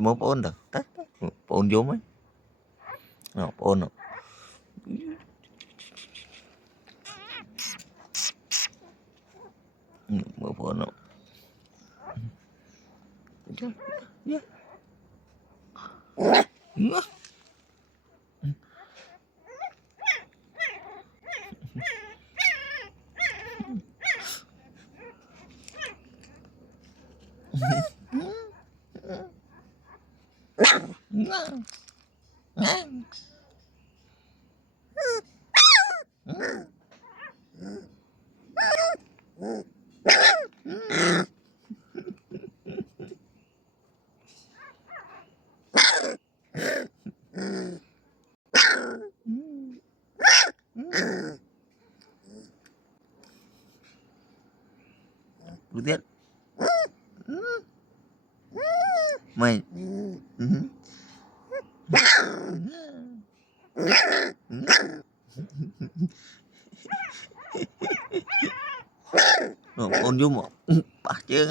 mua ôn được tắt ôn vô mấy ôn mua ôn nó Bút tiết mày ôn vô một bạc chứ